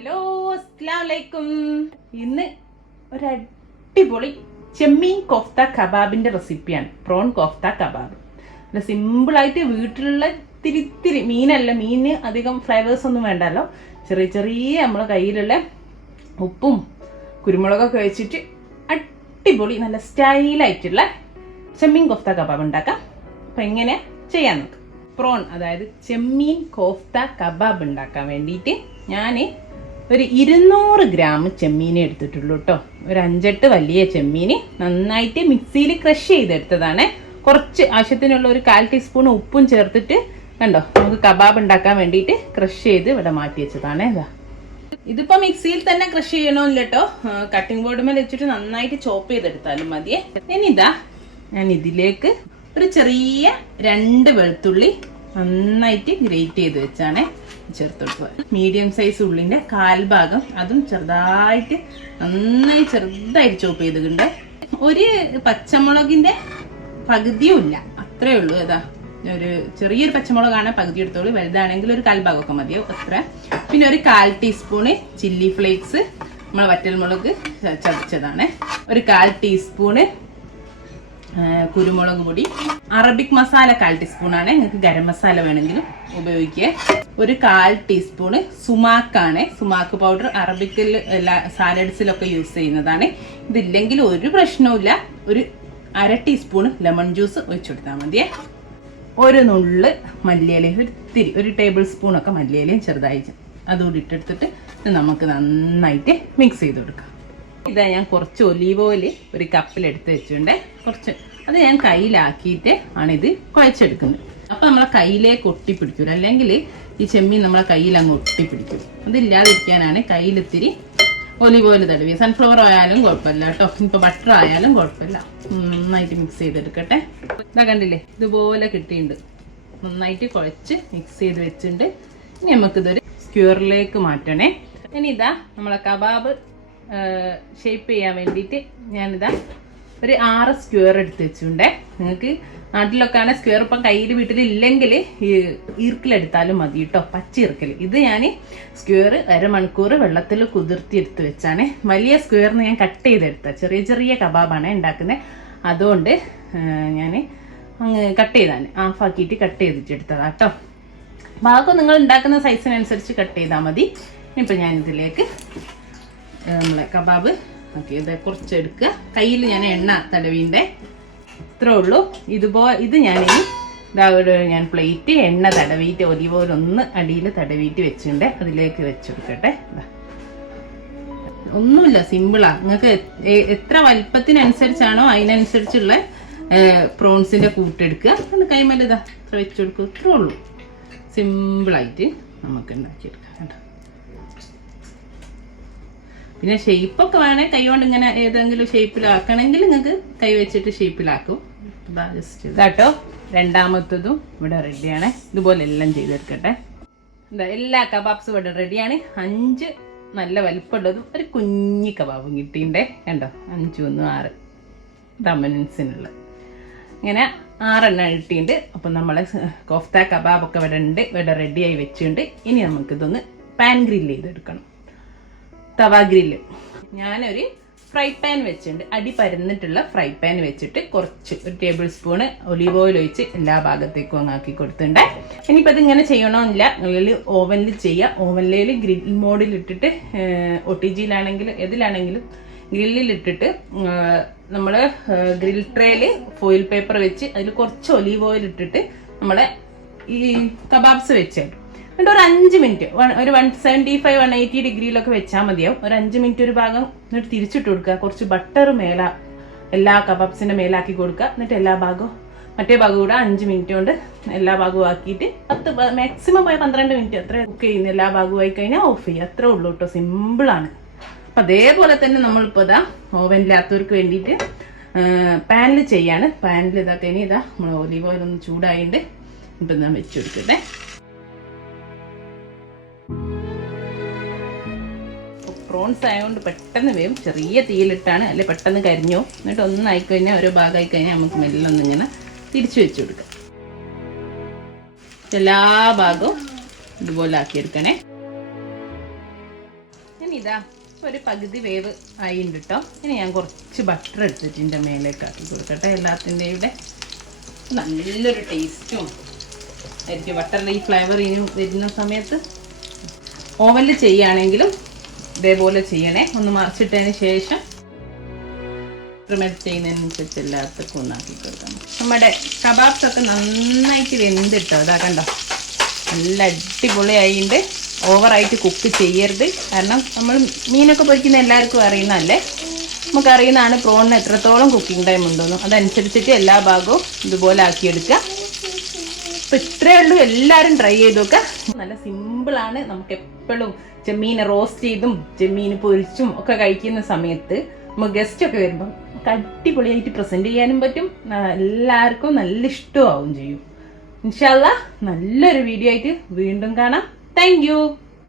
Hello അസ്സലാമലൈക്കും. ഇന്ന് ഒരു അടിപൊളി ചെമ്മീൻ കോഫ്ത കബാബിന്റെ റെസിപ്പിയാണ്. Prawn kofta kebab. നല്ല സിമ്പിളായിട്ട് വീട്ടിലുള്ള തിരിത്തിരി മീനല്ല, മീന് അധികം ഫ്ലേവേഴ്സ് ഒന്നും വേണ്ടല്ലോ. ചെറിയ ചെറിയ നമ്മളെ കയ്യിലുള്ള ഉപ്പും കുരുമുളകൊക്കെ വെച്ചിട്ട് അടിപൊളി നല്ല സ്റ്റൈലായിട്ടുള്ള ചെമ്മീൻ കോഫ്ത കബാബ് ഉണ്ടാക്കാം. അപ്പം എങ്ങനെ ചെയ്യാൻ നോക്കാം. പ്രോൺ അതായത് ചെമ്മീൻ കോഫ്ത കബാബ് ഉണ്ടാക്കാൻ വേണ്ടിയിട്ട് ഞാൻ ഒരു 200 ഗ്രാം ചെമ്മീനെ എടുത്തിട്ടുള്ളൂ കേട്ടോ. ഒരു 5-8 വലിയ ചെമ്മീന് നന്നായിട്ട് മിക്സിയിൽ ക്രഷ് ചെയ്തെടുത്തതാണ്. കുറച്ച് ആവശ്യത്തിനുള്ള ഒരു 1/4 ടീസ്പൂൺ ഉപ്പും ചേർത്തിട്ട് കണ്ടോ നമുക്ക് കബാബ് ഉണ്ടാക്കാൻ വേണ്ടിയിട്ട് ക്രഷ് ചെയ്ത് ഇവിടെ മാറ്റി വെച്ചതാണ്. ഇതിപ്പോ മിക്സിയിൽ തന്നെ ക്രഷ് ചെയ്യണമെന്നില്ല കേട്ടോ. കട്ടിംഗ് ബോർഡ് മേൽ വെച്ചിട്ട് നന്നായിട്ട് ചോപ്പ് ചെയ്തെടുത്താലും മതിയേ. ഇനിതാ ഞാൻ ഇതിലേക്ക് ഒരു ചെറിയ 2 വെളുത്തുള്ളി നന്നായിട്ട് ഗ്രേറ്റ് ചെയ്ത് വെച്ചാണ് ചേർത്തെടുക്കുക. മീഡിയം സൈസ് ഉള്ളിന്റെ 1/4 ഭാഗം അതും ചെറുതായിട്ട് നന്നായി ചെറുതായിട്ട് ചോപ്പ് ചെയ്തിട്ടുണ്ട്. ഒരു പച്ചമുളകിന്റെ പകുതിയും ഇല്ല, അത്രേ ഉള്ളൂ. ഏതാ ഒരു ചെറിയൊരു പച്ചമുളകാണ്, പകുതി എടുത്തോളൂ. വലുതാണെങ്കിൽ ഒരു 1/4 ഭാഗമൊക്കെ മതിയോ അത്ര. പിന്നെ ഒരു 1/4 ടീസ്പൂണ് ചില്ലി ഫ്ലേക്സ്, നമ്മളെ വറ്റൽമുളക് ചതച്ചതാണ്. ഒരു 1/4 ടീസ്പൂണ് കുരുമുളക് പൊടി. അറബിക് മസാല 1/4 ടീസ്പൂണാണ്, നിങ്ങൾക്ക് ഗരം മസാല വേണമെങ്കിലും ഉപയോഗിക്കുക. ഒരു 1/4 ടീസ്പൂണ് സുമാക്കാണ്. സുമാക്ക് പൗഡർ അറബിക്കിൽ എല്ലാ സാലഡ്സിലൊക്കെ യൂസ് ചെയ്യുന്നതാണ്. ഇതില്ലെങ്കിൽ ഒരു പ്രശ്നവുമില്ല. ഒരു 1/2 ടീസ്പൂണ് ലെമൺ ജ്യൂസ് ഒഴിച്ചു കൊടുത്താൽ മതിയേ. ഒരു നുള്ള് മല്ലിയിലയും ഒരു ടേബിൾ സ്പൂണൊക്കെ മല്ലിയിലയും ചെറുതായി അതുകൂടി ഇട്ടെടുത്തിട്ട് നമുക്ക് നന്നായിട്ട് മിക്സ് ചെയ്ത് കൊടുക്കാം. ഇതാ ഞാൻ കുറച്ച് ഒലീവ് ഓയിൽ ഒരു കപ്പിലെടുത്ത് വെച്ചിട്ടുണ്ട്. കുറച്ച് അത് ഞാൻ കയ്യിലാക്കിയിട്ട് ആണ് ഇത് കുഴച്ചെടുക്കുന്നത്. അപ്പം നമ്മളെ കയ്യിലേക്ക് ഒട്ടിപ്പിടിക്കൂല, അല്ലെങ്കിൽ ഈ ചെമ്മീൻ നമ്മളെ കയ്യിൽ അങ്ങ് ഒട്ടിപ്പിടിക്കും. അതില്ലാതിരിക്കാനാണ് കയ്യിലിത്തിരി ഒലീവ് ഓയിൽ തടവി. സൺഫ്ലവർ ആയാലും കുഴപ്പമില്ല കേട്ടോ, ഇപ്പോൾ ബട്ടർ ആയാലും കുഴപ്പമില്ല. നന്നായിട്ട് മിക്സ് ചെയ്തെടുക്കട്ടെ. ഇതാ കണ്ടില്ലേ, ഇതുപോലെ കിട്ടിയിട്ടുണ്ട്. നന്നായിട്ട് കുഴച്ച് മിക്സ് ചെയ്ത് വെച്ചിട്ടുണ്ട്. ഇനി നമുക്കിതൊരു സ്ക്യൂറിലേക്ക് മാറ്റണേ. ഇനി ഇതാ നമ്മളെ കബാബ് ഷേപ്പ് ചെയ്യാൻ വേണ്ടിയിട്ട് ഞാനിതാ ഒരു 6 സ്ക്വയർ എടുത്ത് വെച്ചിട്ടുണ്ടേ. നിങ്ങൾക്ക് നാട്ടിലൊക്കെ ആണ് സ്ക്വയർ ഇപ്പം കയ്യിൽ വീട്ടിലില്ലെങ്കിൽ ഈർക്കിലെടുത്താലും മതി കേട്ടോ, പച്ച ഈർക്കൽ. ഇത് ഞാൻ സ്ക്വയർ 1/2 മണിക്കൂർ വെള്ളത്തിൽ കുതിർത്തി എടുത്ത് വെച്ചാണ്. വലിയ സ്ക്വയറിന് ഞാൻ കട്ട് ചെയ്തെടുത്ത ചെറിയ ചെറിയ കബാബാണ് ഉണ്ടാക്കുന്നത്. അതുകൊണ്ട് ഞാൻ അങ്ങ് കട്ട് ചെയ്താണ് ഹാഫാക്കിയിട്ട് കട്ട് ചെയ്തിട്ട് എടുത്തതാണ് കേട്ടോ. ഭാഗം നിങ്ങൾ ഉണ്ടാക്കുന്ന സൈസിനനുസരിച്ച് കട്ട് ചെയ്താൽ മതി. ഇപ്പം ഞാനിതിലേക്ക് നമ്മളെ കബാബ് ഇത് കുറച്ച് എടുക്കുക. കയ്യിൽ ഞാൻ എണ്ണ തടവിൻ്റെ ഇത്രേ ഉള്ളൂ. ഇത് ഞാൻ പ്ലേറ്റ് എണ്ണ തടവിയിട്ട് ഒലിവ് ഓയിൽ ഒന്ന് അടിയിൽ തടവിയിട്ട് വെച്ചിട്ടുണ്ട്. അതിലേക്ക് വെച്ചെടുക്കട്ടെ. ഒന്നുമില്ല, സിമ്പിളാ. നിങ്ങൾക്ക് എത്ര വലിപ്പത്തിനനുസരിച്ചാണോ അതിനനുസരിച്ചുള്ള പ്രോൺസിന്റെ കൂട്ടെടുക്കുക. അത് കൈമേൽ ഇതാ ഇത്ര വെച്ചെടുക്കുക. ഇത്രേ ഉള്ളൂ, സിമ്പിളായിട്ട് നമുക്ക് ഉണ്ടാക്കിയെടുക്കാം കേട്ടോ. പിന്നെ ഷേപ്പൊക്കെ വേണേൽ കൈ കൊണ്ട് ഇങ്ങനെ ഏതെങ്കിലും ഷേപ്പിലാക്കണമെങ്കിൽ നിങ്ങൾക്ക് കൈ വെച്ചിട്ട് ഷേപ്പിലാക്കും. ജസ്റ്റ് ഇതാട്ടോ. രണ്ടാമത്തതും ഇവിടെ റെഡിയാണ്. ഇതുപോലെ എല്ലാം ചെയ്തെടുക്കട്ടെ. എന്താ എല്ലാ കബാബ്സും ഇവിടെ റെഡിയാണ്. 5 നല്ല വലിപ്പമുള്ളതും ഒരു കുഞ്ഞി കബാബും കിട്ടിയിട്ടുണ്ടേ. കണ്ടോ, 5 1 6 ഡമനൻസിനുള്ള ഇങ്ങനെ 6 എണ്ണം കിട്ടിയിട്ടുണ്ട്. അപ്പം നമ്മളെ കോഫ്ത കബാബൊക്കെ ഇവിടെ ഉണ്ട്, ഇവിടെ റെഡിയായി വെച്ചിട്ടുണ്ട്. ഇനി നമുക്കിതൊന്ന് പാൻ ഗ്രില്ല് ചെയ്തെടുക്കണം. തവ ഗ്രില്ല്. ഞാനൊരു ഫ്രൈ പാൻ വെച്ചിട്ടുണ്ട്. അടി പരന്നിട്ടുള്ള ഫ്രൈ പാൻ വെച്ചിട്ട് കുറച്ച് ഒരു ടേബിൾ സ്പൂണ് ഒലീവ് ഓയിൽ ഒഴിച്ച് എല്ലാ ഭാഗത്തേക്കും അങ്ങാക്കി കൊടുത്തിട്ടുണ്ട്. ഇനിയിപ്പോൾ ഇതിങ്ങനെ ചെയ്യണമെന്നില്ല, നിങ്ങൾ ഓവനിൽ ചെയ്യുക. ഓവനിൽ ഗ്രിൽ മോഡിൽ ഇട്ടിട്ട് OTGയിലാണെങ്കിലും ഏതിലാണെങ്കിലും ഗ്രില്ലിലിട്ടിട്ട് നമ്മൾ ഗ്രിൽ ട്രേയിൽ ഫോയിൽ പേപ്പർ വെച്ച് അതിൽ കുറച്ച് ഒലീവ് ഓയിൽ ഇട്ടിട്ട് നമ്മളെ ഈ കബാബ്സ് വെച്ചിട്ട് എന്നിട്ട് ഒരു 5 മിനിറ്റ് ഒരു 175 180 ഡിഗ്രിയിലൊക്കെ വെച്ചാൽ മതിയാവും. ഒരു 5 മിനിറ്റ് ഒരു ഭാഗം എന്നിട്ട് തിരിച്ചിട്ട് കൊടുക്കുക. കുറച്ച് ബട്ടർ എല്ലാ കബാബ്സിന്റെ മേലാക്കി കൊടുക്കുക. എന്നിട്ട് എല്ലാ ഭാഗവും മറ്റേ ഭാഗം കൂടെ 5 മിനിറ്റ് കൊണ്ട് എല്ലാ ഭാഗവും ആക്കിയിട്ട് 10 മാക്സിമം 12 മിനിറ്റ് അത്ര കുക്ക് ചെയ്യുന്ന എല്ലാ ഭാഗവും ആയി കഴിഞ്ഞാൽ ഓഫ് ചെയ്യുക. അത്രേ ഉള്ളൂ കേട്ടോ, സിമ്പിളാണ്. അപ്പം അതേപോലെ തന്നെ നമ്മളിപ്പോൾ ഇതാ ഓവനില്ലാത്തവർക്ക് വേണ്ടിയിട്ട് പാനിൽ ചെയ്യാണ്. പാനിൽ ഇതാ ഇനി ഇതാ നമ്മൾ ഒലീവ് ഓയിൽ ഒന്ന് ചൂടായിട്ട് ഇപ്പം ഞാൻ വെച്ച് കൊടുക്കട്ടെ. പ്രോൺസ് ആയതുകൊണ്ട് പെട്ടെന്ന് വേവും. ചെറിയ തീയിലിട്ടാണ്, അല്ലെ പെട്ടെന്ന് കരിഞ്ഞോ. എന്നിട്ട് ഒന്നായിക്കഴിഞ്ഞാൽ ഓരോ ഭാഗമായി കഴിഞ്ഞാൽ നമുക്ക് മെല്ലൊന്നിങ്ങനെ തിരിച്ചു വെച്ച് കൊടുക്കാം. എല്ലാ ഭാഗവും ഇതുപോലെ ആക്കിയെടുക്കണേ. ഇതാ ഒരു പകുതി വേവ് ആയിണ്ട് കേട്ടോ. ഇനി ഞാൻ കുറച്ച് ബട്ടർ എടുത്തിട്ട് ഇതിൻ്റെ മേലേക്ക് ആക്കി കൊടുക്കട്ടെ. എല്ലാത്തിൻ്റെ ഇവിടെ നല്ലൊരു ടേസ്റ്റും ആയിരിക്കും ബട്ടറിൻ്റെ ഈ ഫ്ലേവർ ഇനി വരുന്ന സമയത്ത്. ഓവനിൽ ചെയ്യുകയാണെങ്കിലും ഇതേപോലെ ചെയ്യണേ. ഒന്ന് മറിച്ചിട്ടതിന് ശേഷം മെൽറ്റ് ചെയ്യുന്നതിനനുസരിച്ച് എല്ലാവർക്കും ഒന്നാക്കി കൊടുക്കണം. നമ്മുടെ കബാബ്സ് ഒക്കെ നന്നായിട്ട് വെന്തിട്ടോ. അതാ കണ്ടോ, നല്ല അടിപൊളിയായിട്ടുണ്ട്. ഓവറായിട്ട് കുക്ക് ചെയ്യരുത്. കാരണം നമ്മൾ മീനൊക്കെ പൊരിക്കുന്ന എല്ലാവർക്കും അറിയുന്നതല്ലേ, നമുക്കറിയുന്നതാണ് പ്രോണിന് എത്രത്തോളം കുക്കിംഗ് ടൈം ഉണ്ടെന്ന്. അതനുസരിച്ചിട്ട് എല്ലാ ഭാഗവും ഇതുപോലെ ആക്കിയെടുക്കുക. അപ്പം ഇത്രയേ ഉള്ളൂ. എല്ലാവരും ട്രൈ ചെയ്ത് നോക്കുക. നല്ല സിമ്പിളാണ്. നമുക്ക് എപ്പോഴും ചെമ്മീൻ റോസ്റ്റ് ചെയ്തും ചെമ്മീൻ പൊരിച്ചും ഒക്കെ കഴിക്കുന്ന സമയത്ത് നമുക്ക് ഗസ്റ്റ് ഒക്കെ വരുമ്പം അടിപൊളിയായിട്ട് പ്രസൻറ്റ് ചെയ്യാനും പറ്റും. എല്ലാവർക്കും നല്ല ഇഷ്ടമാവും ചെയ്യും. ഇൻഷാ അല്ലാഹ് നല്ലൊരു വീഡിയോ ആയിട്ട് വീണ്ടും കാണാം. Thank you.